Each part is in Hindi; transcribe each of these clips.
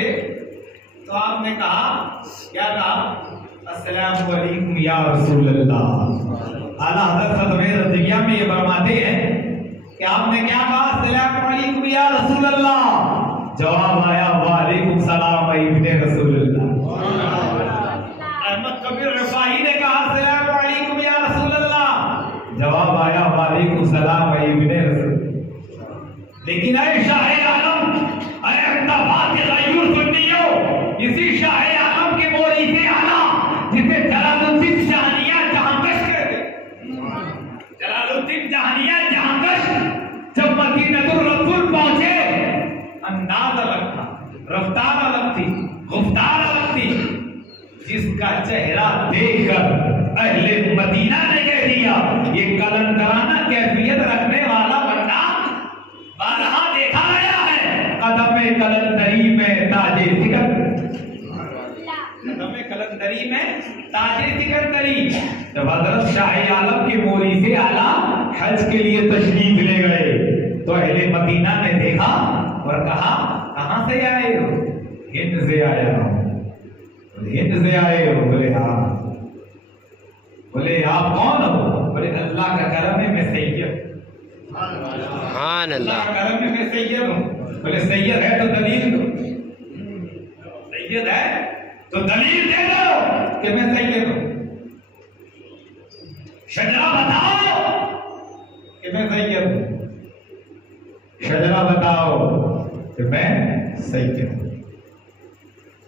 पहुंचे तो आपने कहा, क्या कहा? अस्सलामु अलैकुम या रसूल अल्लाह। आला हज़रत खत्मे रज़िया में ये फरमाते हैं कि आपने क्या कहा? अस्सलामु अलैकुम या रसूल अल्लाह। जवाब आया, वालेकुम सलाम इब्ने रसूल अल्लाह। अहमद कबीर रिफाई ने कहा, अस्सलामु अलैकुम या रसूल अल्लाह। जवाब आया, वालेकुम सलाम इब्ने रसूल। लेकिन ऐ शाह आलम, ऐ अहमदाबाद के गायूर सुन्नियों, इसी शाह आलम के बोली से आना जिसे जलालुद्दीन जहानिया जहांकश कहते। जलालुद्दीन जहानिया जहांकश जब मदीनतुर रसूल पहुंचे, अंदाज अलग था, रफ्तार अलग थी, गुफ्तार अलग थी। जिसका चेहरा देखकर अहले मदीना ने कह दिया, ये कलंदराना कैफियत रखने वाला बंदा बारहा देखा गया है। कदम कलंदरी में ताजे सिकंदरी, कदम कलंदरी में ताजे सिकंदरी। जब हजरत शाह आलम के मोरी से आला हज के लिए तशरीफ ले गए तो अहले मदीना ने देखा और कहा, कहां से आए हो? हिंद से आया हूं। हिंद से आए हो? बोले हाँ। बोले आप कौन हो? बोले अल्लाह का करम है, मैं सैयद। अल्लाह का करम है, मैं सैयद हूँ। बोले सैयद है तो दलील दो। सैयद है तो दलील दे दो कि मैं सैयद हूँ। शजरा बताओ कि मैं सैयद हूँ। शजरा बताओ कि मैं सैयद हूँ।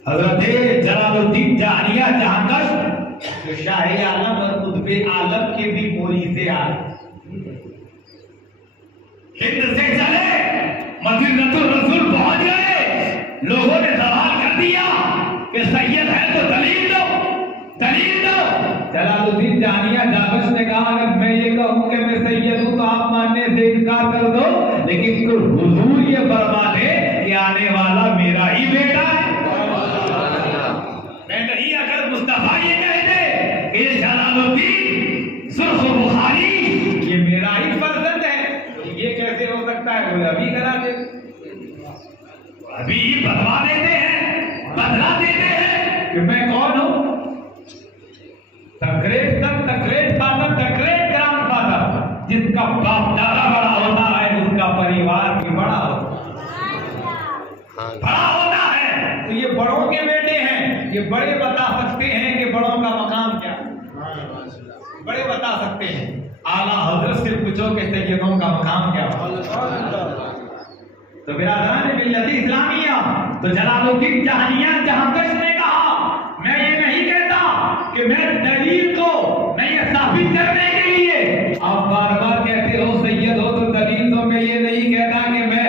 हजरत जलालुद्दीन जहानिया जहांकश जो शाह आलम और कुतुबे आलम के भी मोरी से आए, हिंद से चले, मदीनतुर रसूल पहुंच गए। लोगों ने सवाल कर दिया कि सैयद है तो दलील दो, दलील दो। जलालुद्दीन जहानिया जहांकश ने कहा, अगर मैं ये कहूं कि मैं सैयद हूं तो आप मानने से इनकार कर दो, लेकिन हुजूर ये फरमा दे कि आने वाला मेरा ही बेटा है। मैं नहीं, अगर मुस्तफा ये कह दे कि जलालुद्दीन सुर्ख बुखारी ये मेरा ही फर्जंद है, तो ये कैसे हो सकता है? बोले अभी करा दे, अभी बदला देते हैं, बदला देते हैं कि मैं कौन हूं। ग्रांडफादर, जिसका बाप दादा बड़ा होता है उसका परिवार भी बड़ा होता है। तो ये बड़ों के बेटे हैं, ये बड़े बता सकते हैं कि बड़ों का मकाम क्या है। बड़े बता सकते हैं। आला हजरत से पूछो कि सैयदों का मकाम क्या है। तो बिरादरान मिल्लत इस्लामिया, तो जलालुद्दीन जहानिया जहांकश ने कहा, मैं ये नहीं कहता कि मैं दलील को मैं ये साबित करने के लिए आप बार बार कहते हो सैयद हो तो दलील दो। मैं ये नहीं कहता कि मैं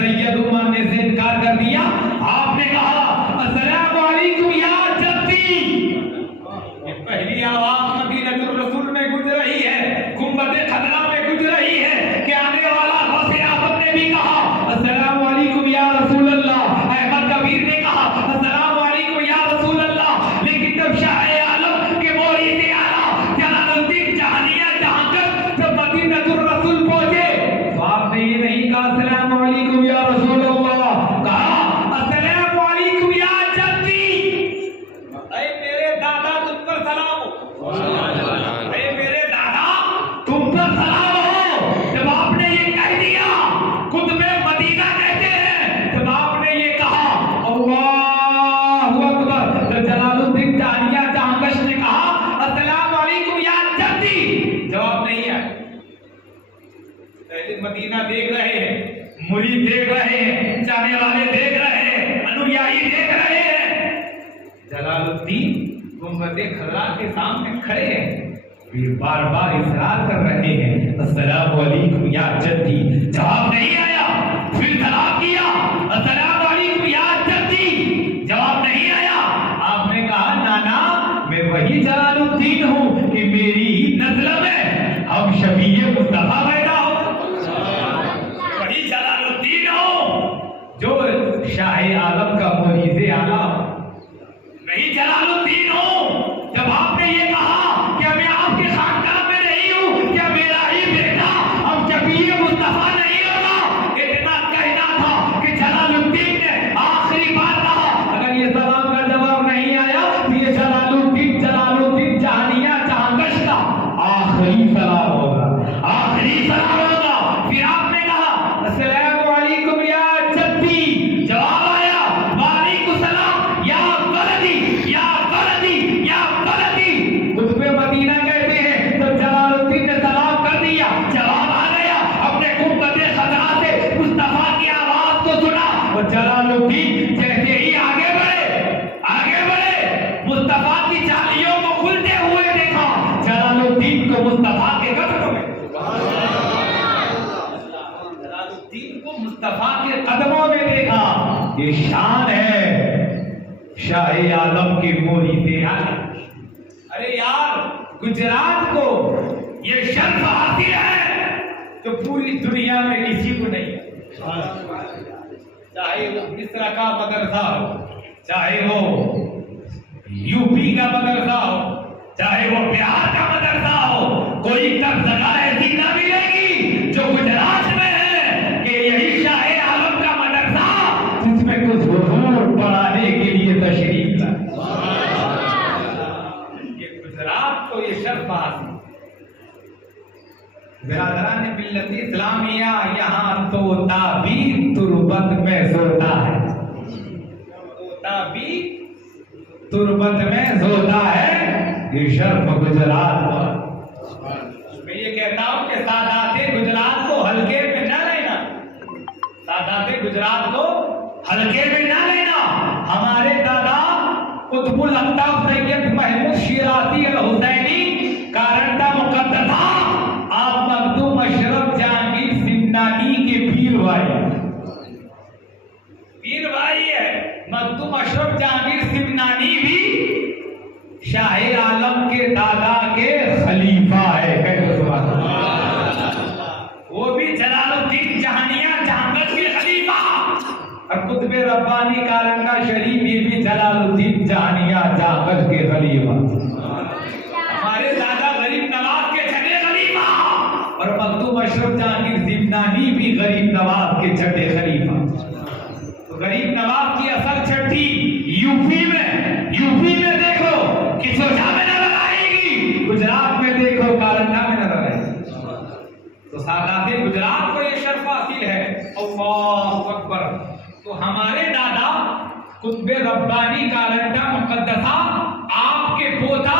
सैयद हूं, मानने से इनकार कर दिया। आपने कहा अस्सलामु अलैकुम या जद्दी। ये पहली आवाज मदीनतुर रसूल में गुज रही है, गुंबद खदरा में गुज रही है कि आने वाला वफ़े आज़म ने भी कहा अस्सलामु अलैकुम या रसूल अल्लाह। अहमद कबीर ने कहा अस्सलामु अलैकुम या रसूल अल्लाह। लेकिन जब शाह आलम के मोरी से आला जलालुद्दीन जहानिया जहांकश जब मदीनतुर रसूल पहुंचे तो आपने ये नहीं कहा अस्सलामु अलैकुम या रसूल अल्लाह, कहा अस्सलामु अलैकुम या जद्दी। ऐ मेरे दादा तुम पर सलाम हो, ऐ मेरे दादा तुम पर सलाम हो। जब आपने ये कह दिया, कुतुबे मदीना कहते हैं, जब आपने ये कहा अल्लाहु अकबर, तो जलालुद्दीन जहानिया जहांकश ने कहा अस्सलामु अलैकुम या जद्दी। जवाब नहीं आया। पहले मदीना देख रहे हैं, मुरीद देख रहे हैं, जाने वाले देख रहे हैं, अनुयायी देख रहे हैं। जलालुद्दीन गुंबद खदरा के सामने खड़े हैं, फिर बार बार इसरार कर रहे हैं अस्सलामु अलैकुम या जद्दी। जवाब नहीं आया। फिर सलाम किया अस्सलामु अलैकुम या जद्दी। जवाब नहीं आया। आपने कहा नाना मैं वही जलालुद्दीन हूं कि मेरी ही नस्ल में हम शबीए मुस्तफा पैदा हो। वही जलालुद्दीन हो जो शाह आलम का मुरीद आला। नहीं जलालुद्दीन हो। जब आपने ये कहा क्या मैं आपके खानदान में नहीं हूं, क्या मेरा ही बेटा अब शबीए मुस्तफा नहीं होगा, इतना कहना था मुस्तफा के कदमों में, जलालुद्दीन को मुस्तफा के कदमों में देखा। ये शान है शाहे आलम की मोरी से आलम। अरे यार, गुजरात को ये शर्फ हासिल है तो पूरी दुनिया में किसी को नहीं है। चाहे वो मिस्र का मदरसा हो, चाहे वो यूपी का मदरसा हो, चाहे वो बिहार का मदरसा हो, कोई तब जगह ऐसी ना मिलेगी जो गुजरात में है कि यही शाहे आलम का मदरसा जिसमें कुछ हुजूर पढ़ाने के लिए तशरीफ लाए। ये गुजरात को ये शर्फ हासिल। बिरादरान मिल्लत इस्लामिया, यहाँ तोता भी तुरबत में सोता है, तोता भी तुरबत में सोता है। ये शर्फ गुजरात पर। मैं ये कहता हूँ कि सादाते गुजरात को हल्के में ना लेना, सादाते गुजरात को हल्के में ना लेना। हमारे दादा कुतुबुल अख्ताब सैयद महमूद शिराजी अल हुसैनी कारंडा मुकद्दसा आप मखदूम अशरफ जहांगीर सिमनानी के पीर भाई है। मखदूम अशरफ जहांगीर सिमनानी भी शाहे आलम के दादा के खलीफा है। वो भी जलालुद्दीन जहानिया जहांगीर के खलीफा, और कुतुब रब्बानी कारंडा शरीफ ये भी जलालुद्दीन जहानिया जहांगीर के खलीफा। हमारे दादा गरीब नवाज के छठे खलीफा, और मखदूम अशरफ जहांगीर सिमनानी भी गरीब नवाज के छठे खलीफा। तो गरीब नवाज की असल छठी यूपी में देखो किसोजा में नजर आएगी, गुजरात में देखो कारंडा में नजर आएगी। तो सादाते गुजरात को ये शर्फ हासिल है। अल्लाहु अकबर। तो हमारे दादा कुतुब रब्बानी कारंडा मुकद्दसा आपके पोता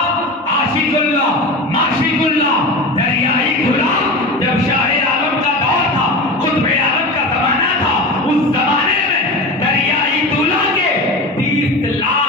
आशिकुल्लाह माशिकुल्लाह दरियाई खुला, जब शाहे आलम का दौर था, कुतुब आलम का जमाना था, उस जमाने में दरियाई दूल्हा के 30 लाख